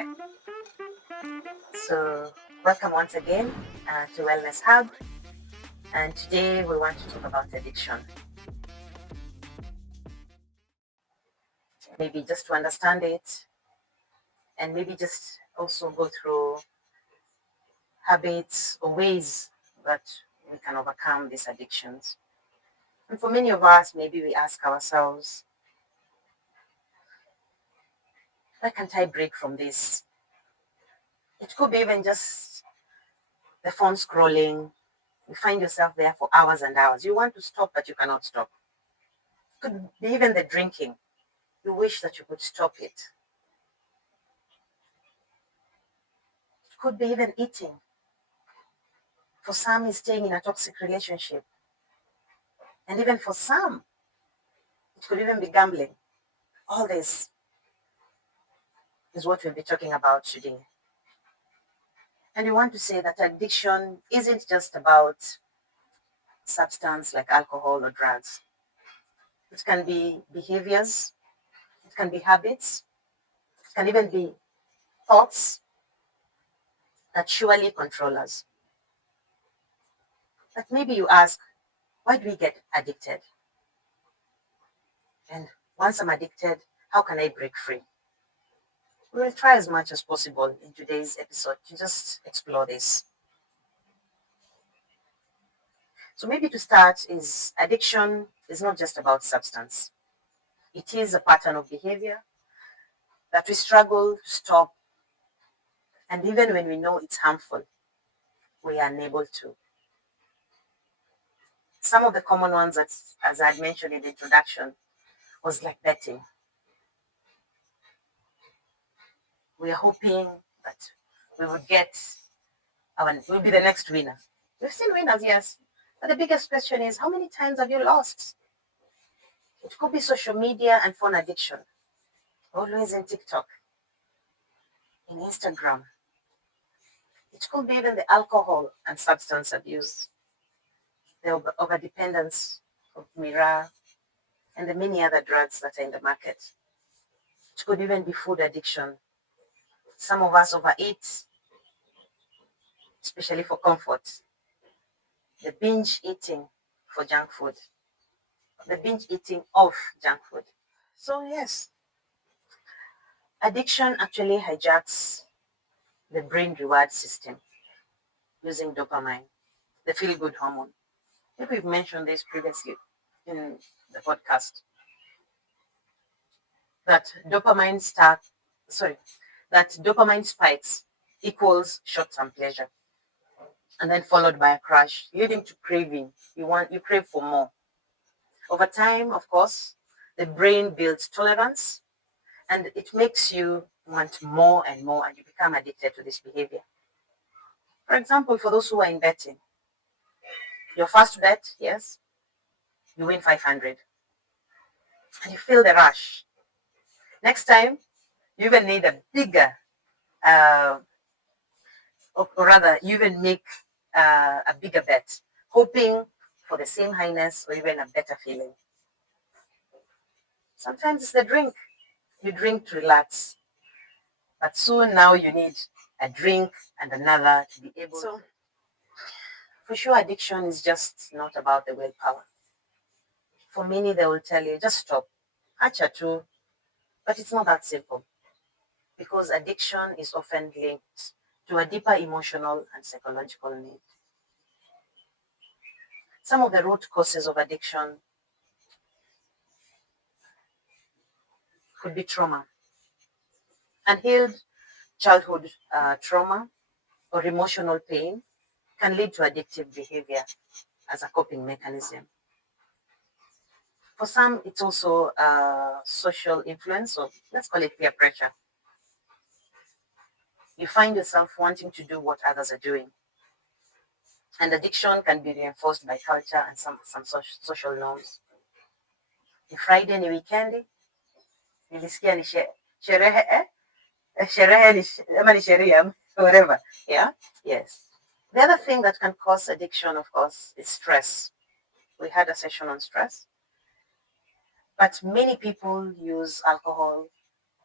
Okay. So, welcome once again to Wellness Hub. And today we want to talk about addiction. Maybe just to understand it, and maybe just also go through habits or ways that we can overcome these addictions. And for many of us, maybe we ask ourselves, why can't I break from this? It could be even just the phone scrolling. You find yourself there for hours and hours. You want to stop, but you cannot stop. It could be even the drinking. You wish that you could stop it. It could be even eating. For some, it's staying in a toxic relationship. And even for some, it could even be gambling. All this is what we'll be talking about today. And we want to say that addiction isn't just about substance like alcohol or drugs. It can be behaviors, it can be habits, it can even be thoughts that surely control us. But maybe you ask, why do we get addicted? And once I'm addicted, how can I break free? We will try as much as possible in today's episode to just explore this. So maybe to start is addiction is not just about substance. It is a pattern of behavior that we struggle to stop, and even when we know it's harmful, we are unable to. Some of the common ones that, as I had mentioned in the introduction, was like betting. We are hoping that we would we'll be the next winner. We've seen winners, yes. But the biggest question is, how many times have you lost? It could be social media and phone addiction. Always in TikTok, in Instagram. It could be even the alcohol and substance abuse, the overdependence of mirror, and the many other drugs that are in the market. It could even be food addiction. Some of us overeat, especially for comfort. The binge eating for junk food. The binge eating of junk food. So yes, addiction actually hijacks the brain reward system using dopamine, the feel-good hormone. I think we've mentioned this previously in the podcast. That dopamine spikes equals short-term pleasure, and then followed by a crash, leading to craving. You crave for more. Over time, of course, the brain builds tolerance, and it makes you want more and more, and you become addicted to this behavior. For example, for those who are in betting, your first bet, yes, you win 500, and you feel the rush. Next time, you even need a bigger, uh, or rather, you even make a bigger bet, hoping for the same highness or even a better feeling. Sometimes it's the drink. You drink to relax, but soon now you need a drink and another to be able. So, for sure, addiction is just not about the willpower. For many, they will tell you, just stop. Acha too. But it's not that simple, because addiction is often linked to a deeper emotional and psychological need. Some of the root causes of addiction could be trauma, unhealed childhood trauma or emotional pain can lead to addictive behavior as a coping mechanism. For some, it's also social influence, or let's call it peer pressure. You find yourself wanting to do what others are doing. And addiction can be reinforced by culture and some social norms. Ni Friday ni weekendi, nilisikia ni sherehe, sherehe ama ni sheria, whatever. Yeah? Yes. The other thing that can cause addiction, of course, is stress. We had a session on stress. But many people use alcohol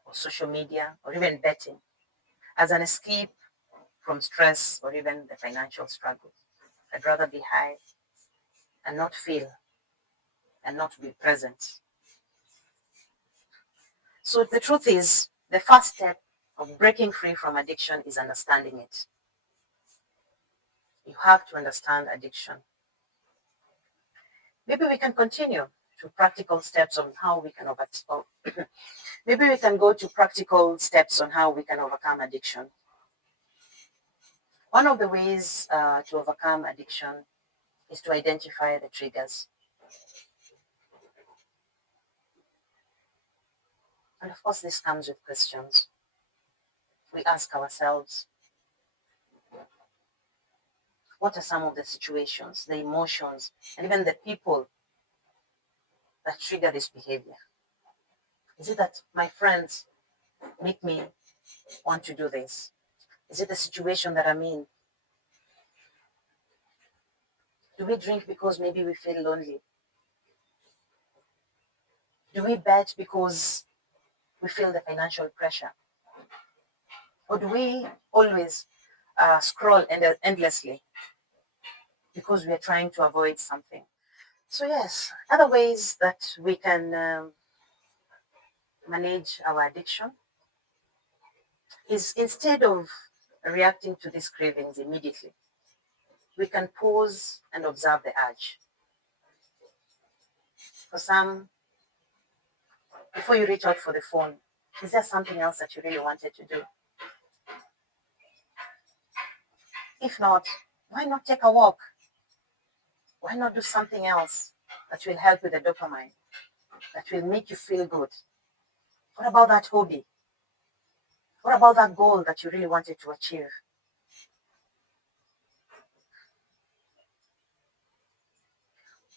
or social media or even betting as an escape from stress or even the financial struggle. I'd rather be high and not feel and not be present. So the truth is, the first step of breaking free from addiction is understanding it. You have to understand addiction. Maybe we can continue to practical steps on how we can overcome. Maybe we can go to practical steps on how we can overcome addiction. One of the ways to overcome addiction is to identify the triggers. And of course, this comes with questions. We ask ourselves, what are some of the situations, the emotions, and even the people that trigger this behavior? Is it that my friends make me want to do this? Is it the situation that I'm in? Do we drink because maybe we feel lonely? Do we bet because we feel the financial pressure? Or do we always scroll endlessly because we are trying to avoid something? So yes, other ways that we can manage our addiction is, instead of reacting to these cravings immediately, we can pause and observe the urge. For some, before you reach out for the phone, is there something else that you really wanted to do? If not, why not take a walk? Why not do something else that will help with the dopamine, that will make you feel good? What about that hobby? What about that goal that you really wanted to achieve?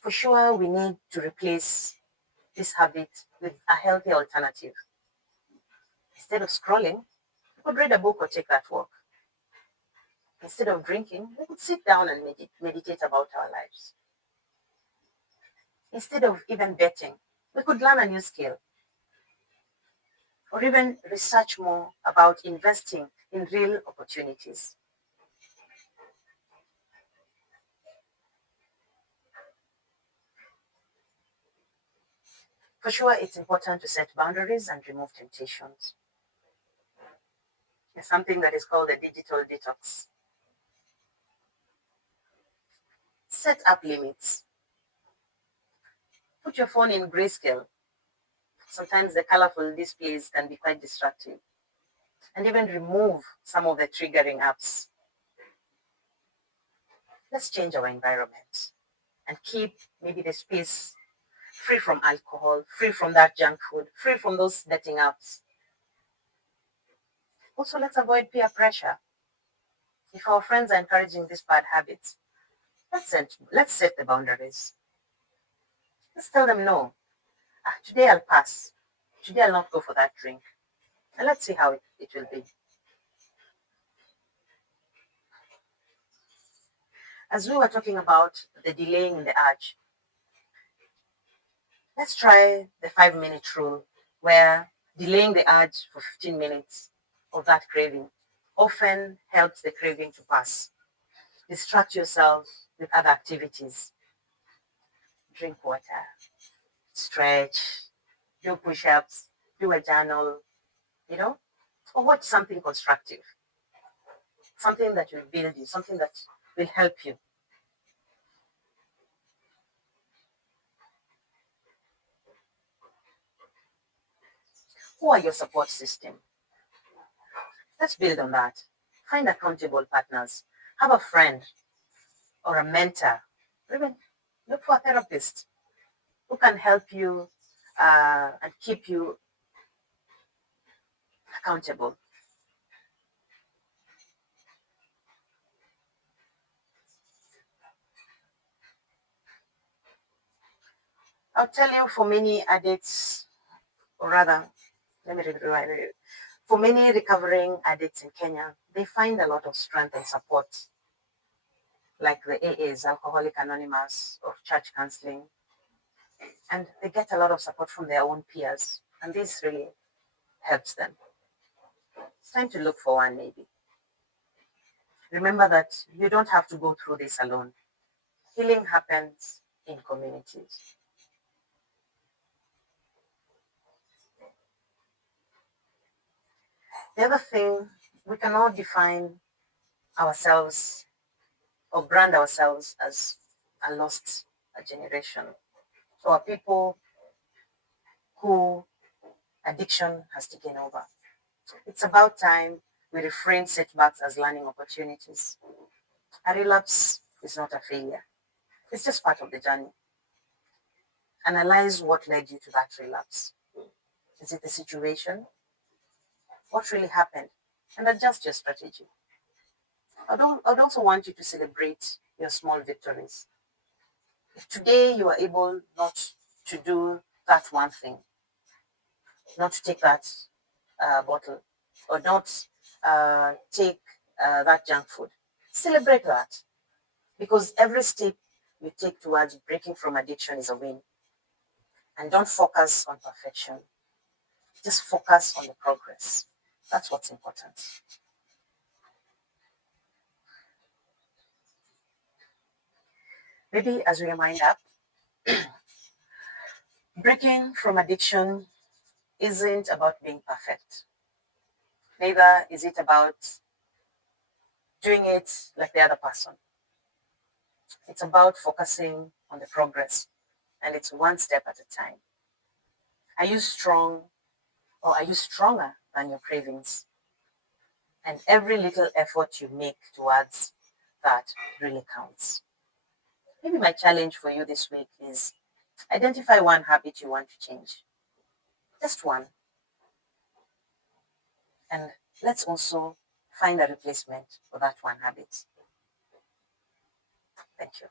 For sure, we need to replace this habit with a healthy alternative. Instead of scrolling, we could read a book or take that walk. Instead of drinking, we could sit down and meditate about our lives. Instead of even betting, we could learn a new skill or even research more about investing in real opportunities. For sure, it's important to set boundaries and remove temptations. There's something that is called a digital detox. Set up limits. Put your phone in grayscale. Sometimes the colorful displays can be quite distracting. And even remove some of the triggering apps. Let's change our environment and keep maybe the space free from alcohol, free from that junk food, free from those betting apps. Also, let's avoid peer pressure. If our friends are encouraging these bad habits, let's set the boundaries. Let's tell them no. Today I'll pass. Today I'll not go for that drink. And let's see how it will be. As we were talking about the delaying in the urge, let's try the 5-minute rule, where delaying the urge for 15 minutes of that craving often helps the craving to pass. Distract yourself with other activities. Drink water, stretch, do push ups, do a journal, or watch something constructive, something that will build you, something that will help you. Who are your support system? Let's build on that. Find accountable partners. Have a friend or a mentor, or even look for a therapist who can help you and keep you accountable. I'll tell you, for many addicts, or rather, let me rewind it. For many recovering addicts in Kenya, they find a lot of strength and support, like the AAs, Alcoholic Anonymous, or church counseling. And they get a lot of support from their own peers, and this really helps them. it's time to look for one maybe. Remember that you don't have to go through this alone. Healing happens in communities. The other thing, we cannot define ourselves or brand ourselves as a lost generation. So are people who addiction has taken over. It's about time we reframe setbacks as learning opportunities. A relapse is not a failure. It's just part of the journey. Analyze what led you to that relapse. Is it the situation? What really happened? And adjust your strategy. I'd also want you to celebrate your small victories. If today you are able not to do that one thing, not to take that bottle, or not take that junk food, celebrate that. Because every step you take towards breaking from addiction is a win. And don't focus on perfection, just focus on the progress. That's what's important. Maybe as we wind up, breaking from addiction isn't about being perfect. Neither is it about doing it like the other person. It's about focusing on the progress, and it's one step at a time. Are you strong, or are you stronger than your cravings? And every little effort you make towards that really counts. Maybe my challenge for you this week is identify one habit you want to change. Just one. And let's also find a replacement for that one habit. Thank you.